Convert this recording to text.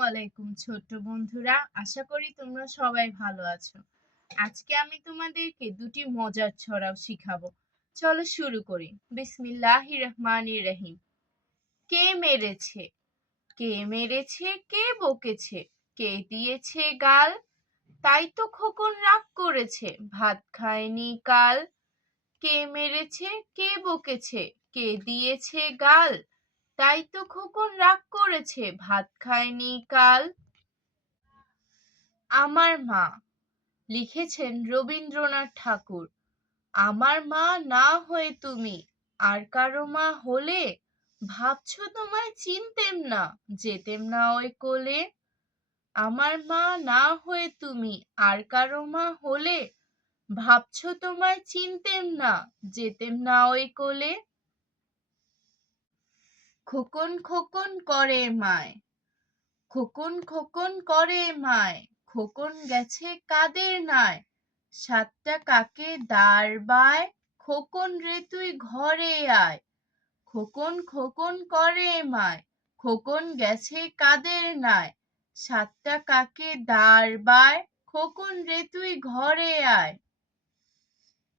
আলাইকুম ছোট্ট বন্ধুরা। আশা করি তোমরা সবাই ভালো আছো। আজকে আমি তোমাদেরকে দুটি মজার ছড়াও শিখাবো। চলো শুরু করি। বিসমিল্লাহি রহমানির রহিম। কে মেরেছে? কে মেরেছে? কে বকেছে? কে দিয়েছে গাল? তাই তো খোকন রাগ করেছে। ভাত খায়নি কাল। কে মেরেছে? কে বকেছে? কে দিয়েছে গাল? তাই তো খোকন রাগ করেছে। ভাত খায়নি কাল? আমার মা, লিখেছেন রবীন্দ্রনাথ ঠাকুর, আমার মা না হয়ে তুমি আর কারও মা হলে ভাবছ তোমায় চিনতেম না, যেতেম না ওই কোলে? আমার মা না হয়ে তুমি আর কারও মা হলে ভাবছ তোমায় চিনতেম না, যেতেম না ওই কোলে? খোকন খোকন করে মায়। খোকন খোকন করে মায়, খোকন গেছে কাদের নায়? সাতটা কাকে দাঁড় বায়? খোকন রে তুই ঘরে আয়। খোকন খোকন করে মায়, খোকন গেছে কাদের নায়? সাতটা কাকে দাঁড় বায়? খোকন রে তুই ঘরে আয়।